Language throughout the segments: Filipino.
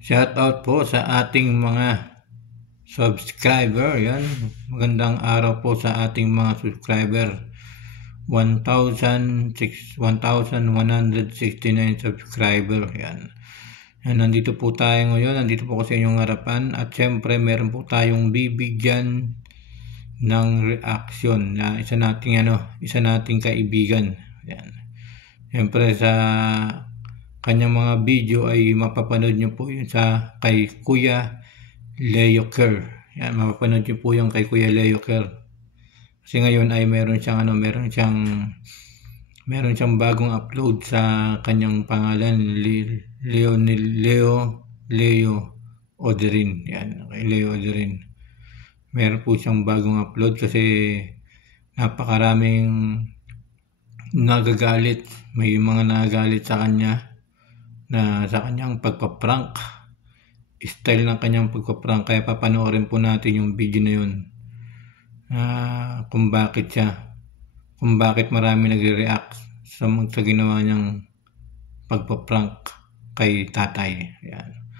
Shout out po sa ating mga subscriber. Yan. Magandang araw po sa ating mga subscriber. 1,169 subscriber. Yan. Yan. Nandito po tayo ngayon. Nandito po sa inyong harapan. At syempre meron po tayong bibigyan ng reaction na isa nating kaibigan. Yan. Syempre sa kanyang mga video ay mapapanood nyo po yun kay Kuya Leo Kerr. Yan, mapapanood nyo po yung kay Kuya Leo Kerr. Kasi ngayon ay meron siyang bagong upload sa kanyang pangalan, Leo Oderin. Yan, kay Leo Oderin. Meron po siyang bagong upload kasi napakaraming nagagalit. May mga nagagalit sa kanya na sa kanyang pagpaprank, style ng kanyang pagpaprank. Kaya papanoorin po natin yung video na yun, kung bakit marami nagre-react sa ginawa niyang pagpaprank kay tatay. Yan.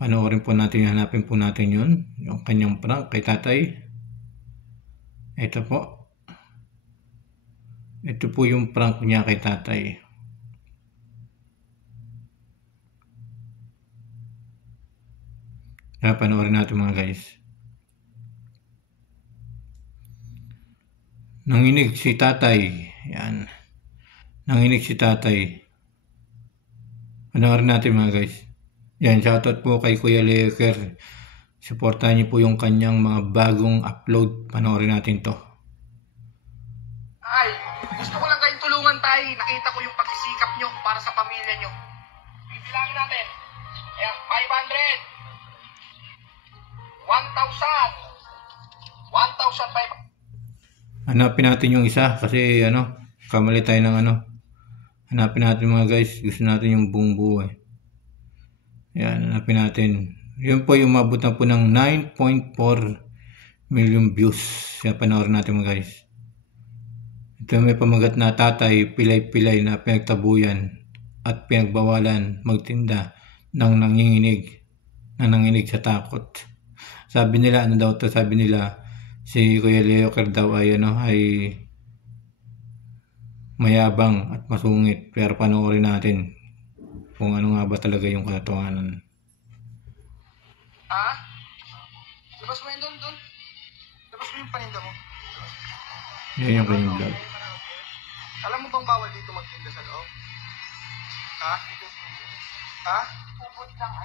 Panoorin po natin, hanapin po natin yun, yung kanyang prank kay tatay. Ito po yung prank niya kay tatay. Panoorin natin mga guys. Nanginig si tatay. Yan. Nanginig si tatay. Panoorin natin mga guys. Yan, shoutout po kay Kuya Leo Kerr. Supportahan niyo po yung kanyang mga bagong upload. Panoorin natin to. Ay, gusto ko lang kayong tulungan tayo. Nakita ko yung pagsisikap nyo para sa pamilya nyo. Bibilangin natin. Ayan, 500. 1,500. Hanapin natin yung isa kasi kamali tayo ng Hanapin natin mga guys. Gusto natin yung buong buo eh. Yan, hanapin natin. Yun po yung mabot na po ng 9.4 million views. Yan, panoorin natin mga guys. Ito may pamagat na tatay pilay-pilay na pinagtabuyan at pinagbawalan magtinda ng nanginginig sa takot. Sabi nila, sabi nila, si Kuya Leo Kerr daw ay mayabang at masungit. Pero panoorin natin kung ano nga ba talaga yung katotohanan. Labas mo yun doon. Labas mo yung paninda mo. Yan yung kanyang vlog. Alam mo bang bawal dito magtinda sa loob? Pupot lang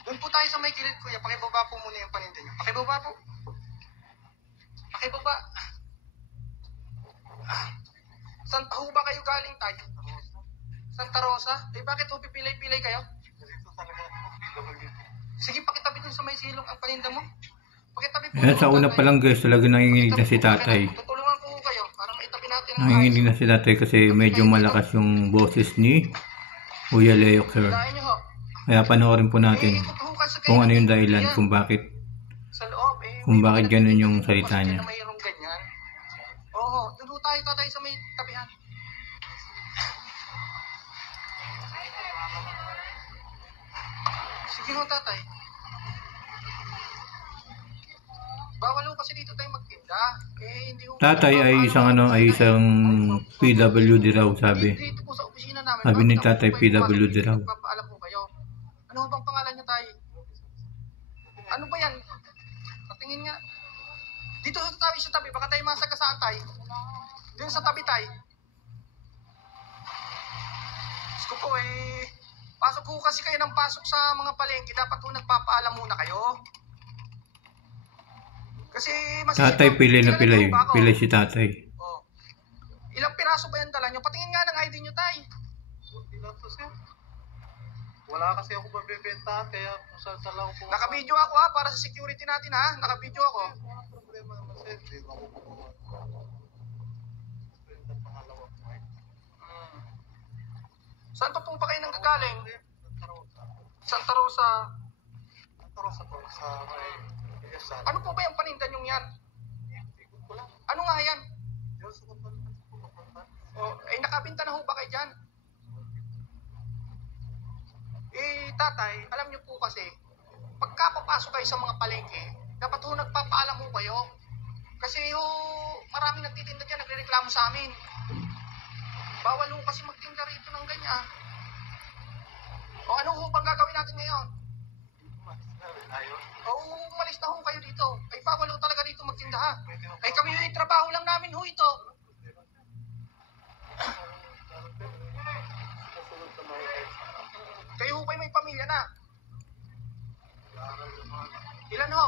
Doon po tayo sa may gilid, kuya. Pakibaba po muna yung paninda nyo. Pakibaba po. Pakibaba. Saan pa ho ba kayo galing tayo? Santa Rosa? Bakit ho pipilay-pilay kayo? Sige, pakitabi dun sa may silong ang paninda mo. Pakitabi po. Yan, sa una pa lang guys, talaga nanginginig na si tatay. Tutulungan ko kayo para maitabi natin ang Nanginginig na si tatay kasi medyo malakas yung boses ni Kuya Leo Kerr. Kaya panoorin po natin kung ano yung dahilan, kung bakit ganun yung salita niya. Oo, doon tayo tatay sa may tabihan. Sige ho tatay. Bawal ho kasi dito tayo magtinda. Hindi ho. Tatay ay isang PWD raw, sabi. Dito po sa opisina namin. Sabi ni tatay PWD raw. Papaalam po kayo. Ano bang pangalan niyo tayo? Ano ba yan? Patingin nga. Dito sa tabi, baka tayo masagasaan tayo. Dito sa tabi tayo. Gusto ko pasok po kasi kayo ng pasok sa mga palengke. Dapat po nagpapaalam muna kayo. Kasi tatay pilay na pilay. Pilay si tatay. Ilang piraso ba yan dala nyo? Patingin nga ng ID nyo tayo. Wala kasi ako mabibenta, kaya kung saan lang ako. Naka-video ako para sa security natin Naka-video ako. Walang problema naman sir, hindi ako kumuha. Saan pa po ba kayo nanggagaling? Santa Rosa. Santa Rosa po, sa may Quezon. Ano po ba yung paninda nyo yan? Ano nga yan? Nakabinta na ho ba kayo dyan? Tatay, alam niyo po kasi, pagka papasok kayo sa mga palengke, dapat ho nagpapaalam ho kayo. Kasi ho, maraming nagtitinda dyan, nagrereklamo sa amin. Bawal ho kasi magtinda rito ng ganyan. O ano ho bang gagawin natin ngayon? O umalis na ho kayo dito. Ay bawal ho talaga dito magtinda ha. Ay kami yung trabaho lang namin ho ito. Kayo ho ba'y may pamilya na? Ilan ho?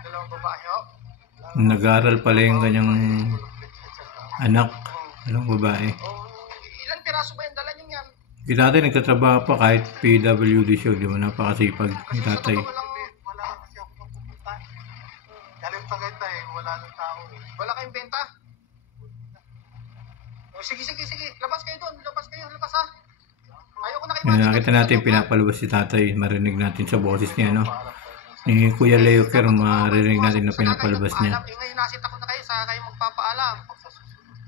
Dalawang babae ho? Nag-aaral pala yung kanyang anak, dalawang babae. Ilan piraso ba yung dala niyo yan? Si tatay nagtatrabaho pa kahit PWD siya, di ba? Napakasipag ni Kasi sa tatay. totoo lang, Wala kasi ako mapupunta. Galing Tagaytay, wala nang tao eh. wala kayong benta? O, sige. Labas kayo doon. Labas ha. Ayoko na kayo Yan, nakita natin pinapalabas si tatay. Marinig natin sa boses niya, no? Ni Kuya Leo Ker, marinig natin na pinapalabas niya. Ngayon nasita ko na kayo, saka kayo magpapaalam.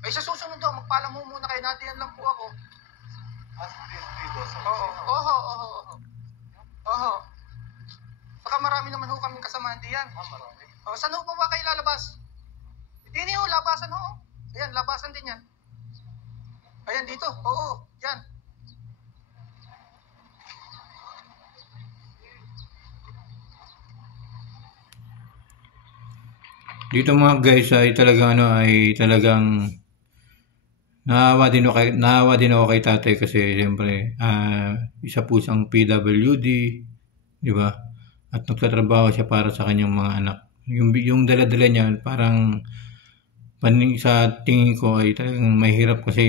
Ay sa susunod daw, magpaalam mo muna kayo. Nadiyan lang po ako. Oo. Baka marami naman ho kaming kasama diyan. O, saan ho pa ba kayo lalabas? Hindi niyo, labasan ho. Ayan, labasan din yan. Ayan, dito. Oo, yan. Dito mga guys ay talagang naawa din ako kay tatay kasi siyempre isa po siyang PWD, di ba? At nagtatrabaho siya para sa kanyang mga anak. Yung dala-dala niya parang sa tingin ko ay talagang mahirap kasi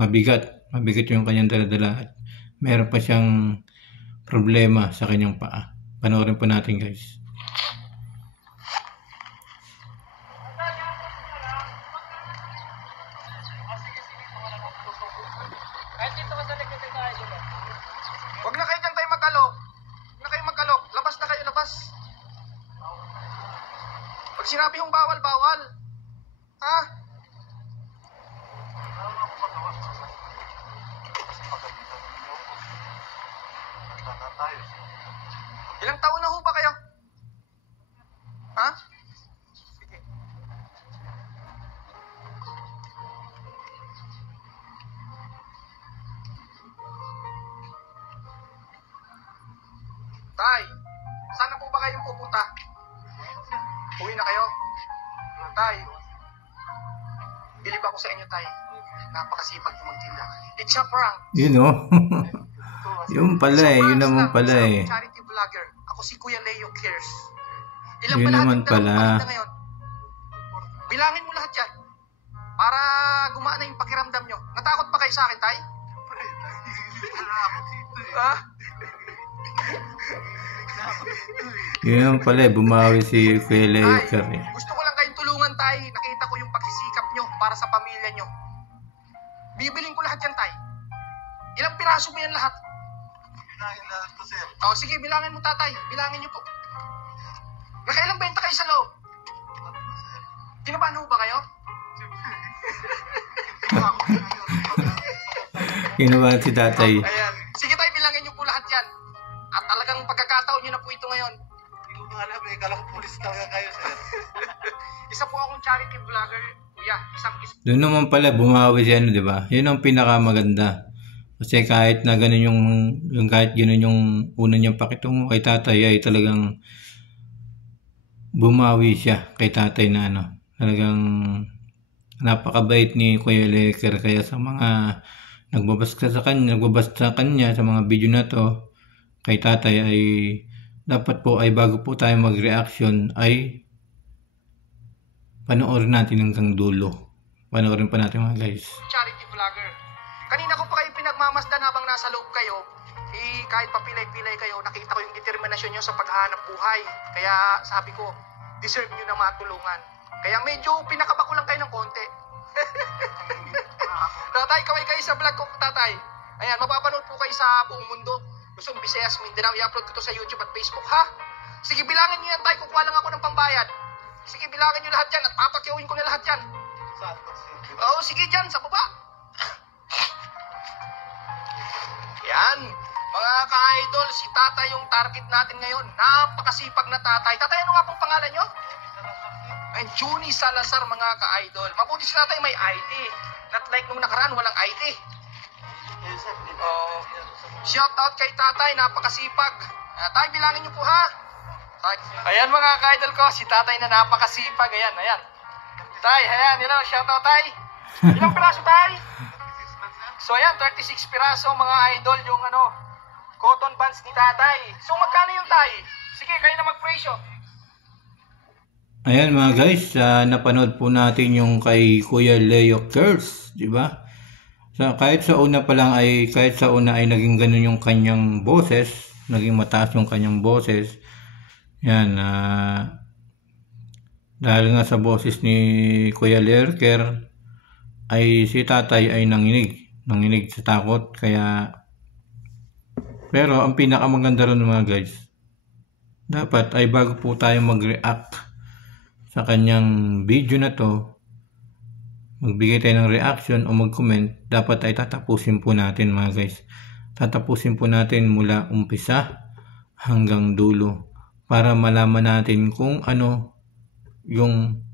mabigat yung kanyang dala-dala at meron pa siyang problema sa kanyang paa. Panoorin po natin guys. Huwag na kayo dyan tayo mag-alok. Huwag na kayo mag-alok. Labas na kayo, labas. Pag sinabi yung bawal, bawal. Ha? Ilang taon na ho ba kayo? Ha? Sige. Tay, saan na po ba kayong pupunta? Uwi na kayo? Tay, bilib ako sa inyo, Tay. Napakasipag yung magtinda. It's a prank. Yun o. Yun pala eh. Yun naman pala eh. Charity vlogger. Ako si Kuya Leo Cares. Ilang Yun ba lahat naman yung dalawang pala. paninda ngayon? Bilangin mo lahat yan. Para gumana yung pakiramdam nyo. Natakot pa kayo sa akin, Tay? Ha? Yun naman pala eh. Bumawi si Kuya Leo Ker eh. Gusto ko lang kayong tulungan, Tay. Nakita ko yung pagsisikap nyo para sa pamilya nyo. Bibiling ko lahat yan, Tay. Ilang piraso mo yan lahat? Bilangin lahat to, sir. O, sige, bilangin mo, Tatay. Bilangin nyo po. Nakailang benta kayo sa loob? Kinabahan ho ba kayo? Kinabahan si tatay. Ayan. Sige, Tay, bilangin nyo po lahat yan. At talagang pagkakataon nyo na po ito ngayon. Hindi ko nga alam eh. Kala ko pulis talaga kayo, sir. Isa po akong charity vlogger, Kuya. Doon naman pala bumawi si ano, di ba? Yun ang pinakamaganda. Kasi kahit na ganun yung kahit ganun yung una niyang pakitungo kay tatay ay talagang bumawi siya kay tatay na ano. Talagang napakabait ni Kuya Leker kaya sa mga nagbabasa sa kanya sa mga video na to kay tatay ay dapat po ay bago po tayo mag-reaction ay panoorin natin hanggang dulo. Panoorin pa natin mga guys. Charity vlogger. Kanina ko pa kayo pinagmamasdan habang nasa loob kayo. Kahit papilay-pilay kayo, nakita ko yung determinasyon nyo sa paghahanap buhay. Kaya sabi ko, deserve nyo na matulungan. Kaya medyo pinakaba ko lang kayo ng konti. Tatay, kaway kayo sa vlog ko, tatay. Ayan, mapapanood po kayo sa buong mundo. Luzon, Visayas, Mindanao. I-upload ko to sa YouTube at Facebook, ha? Sige, bilangin nyo yan, tay. Kukuha lang ako ng pambayad. Sige, bilangin nyo lahat yan at papakyawin ko na lahat yan. Oo, sige dyan, sa baba. Yan. Mga ka-idol, si tatay yung target natin ngayon. Napakasipag na tatay. Tatay, ano nga pong pangalan nyo? Ay, Juni Salazar, mga ka-idol. Mabuti si tatay may ID. Not like nung nakaraan, walang ID. Shout out kay tatay, napakasipag. Tay, bilangin nyo po ha. Tay. Ayan mga ka-idol ko, si tatay na napakasipag. Ayan, ayan. Tay, ayan, shout out tay. Ilang piraso tay? So ayan, 36 piraso mga idol yung cotton pants ni tatay. So magkano yung tay? Sige, kayo na mag-presyo. Ayan mga guys, napanood po natin yung kay Kuya Leo Curse, di ba? So, kahit sa una ay naging ganun yung kanyang boses, naging mataas yung kanyang boses. Yan, dahil nga sa boses ni Kuya Lerker, ay si tatay ay nanginig sa takot. Pero ang pinakamaganda ron mga guys, dapat ay bago po tayo mag-react sa kanyang video na to, magbigay tayo ng reaction o mag-comment, dapat ay tatapusin po natin mga guys. Tatapusin po natin mula umpisa hanggang dulo para malaman natin kung ano yung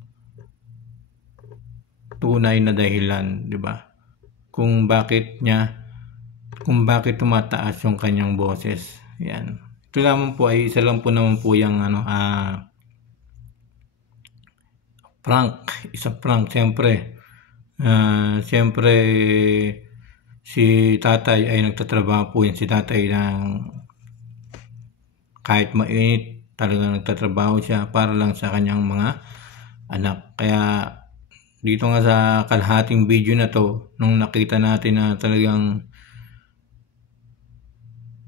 tunay na dahilan, di ba? Kung bakit tumataas yung kanyang boses. Yan. Ito lamang po ay isa lang po naman po yung prank. Siyempre si tatay ay nagtatrabaho po yan. Si tatay kahit mainit talaga nagtatrabaho siya para lang sa kanyang mga anak. Kaya dito nga sa kalahating video na to, nung nakita natin na talagang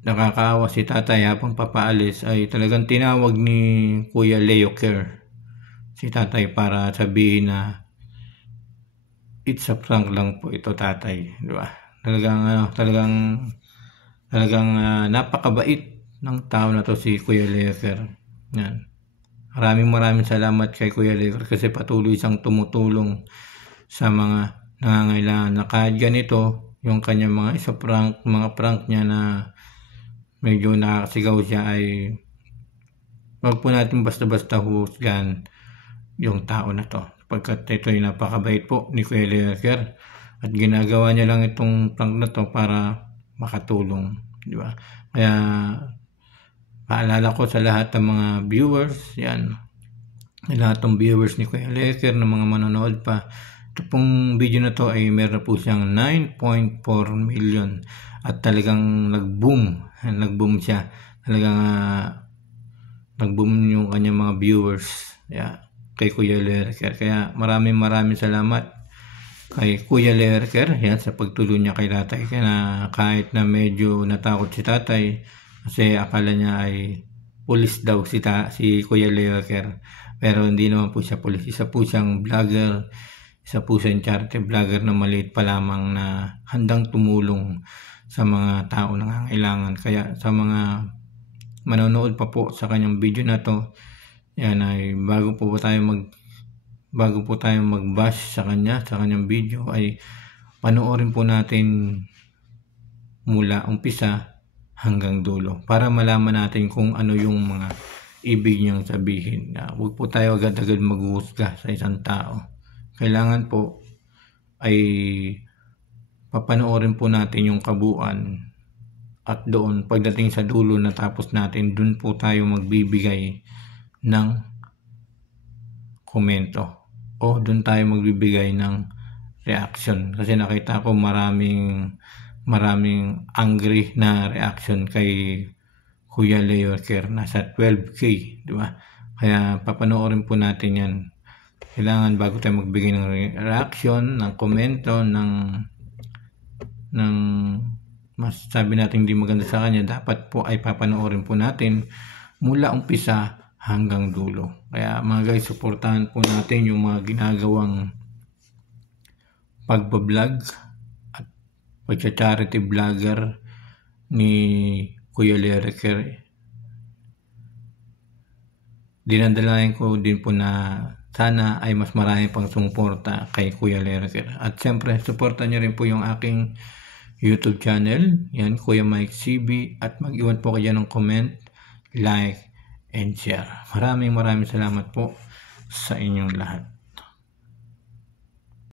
nakakaawa si tatay habang papaalis, ay talagang tinawag ni Kuya Leo Care si tatay para sabihin na it's a prank lang po ito tatay, di ba? Talagang napakabait ng tao na to si Kuya Leo Care. Yan. Maraming salamat kay Kuya Leo kasi patuloy siyang tumutulong sa mga nangangailangan na kahit ganito yung kanyang mga prank niya na medyo nakakasigaw siya, ay wag po natin basta-basta husgan yung tao na to, pagkat ito ay napakabait po ni Kuya Lerker at ginagawa niya lang itong prank na to para makatulong, di ba? Kaya paalala ko sa lahat ng mga viewers, yan, lahat ng viewers ni Kuya Lerker na mga manonood pa, ito pong video na to ay meron po siyang 9.4 million at talagang nag-boom siya. Talagang nag-boom yung kanyang mga viewers, kay Kuya Lerker. Kaya maraming salamat kay Kuya Lerker sa pagtulong niya kay tatay. Kaya kahit na medyo natakot si tatay kasi akala niya ay pulis daw si Kuya Lerker, pero hindi naman po siya pulis. Isa po siyang vlogger, isa po siyang charity vlogger na maliit pa lamang na handang tumulong sa mga tao na nangangailangan. Kaya sa mga manonood pa po sa kanyang video na to, yan, ay bago po tayo mag-bash sa kanyang video, ay panoorin po natin mula umpisa hanggang dulo para malaman natin kung ano yung mga ibig niyang sabihin. Huwag po tayo agad-agad maghuhusga sa isang tao. Kailangan po ay papanoorin po natin yung kabuuan, at doon pagdating sa dulo na tapos natin, doon po tayo magbibigay ng komento o doon tayo magbibigay ng reaction, kasi nakita ko maraming angry na reaction kay Kuya Leo Care. Nasa 12k, di ba? Kaya papanoorin po natin yan. Kailangan bago tayo magbigay ng reaction, ng komento, ng masasabi natin hindi maganda sa kanya, dapat po ay papanoorin po natin mula umpisa hanggang dulo. Kaya mga guys, suportahan po natin yung mga ginagawang pagbablog at pagcha-charity vlogger ni Kuya Lerker. Dinadalayan ko din po na sana ay mas marami pang sumuporta kay Kuya Lerker. At siyempre, suporta niyo rin po yung aking YouTube channel. Yan, Kuya Mike CB. At mag-iwan po kayo ng comment, like, and share. Maraming salamat po sa inyong lahat.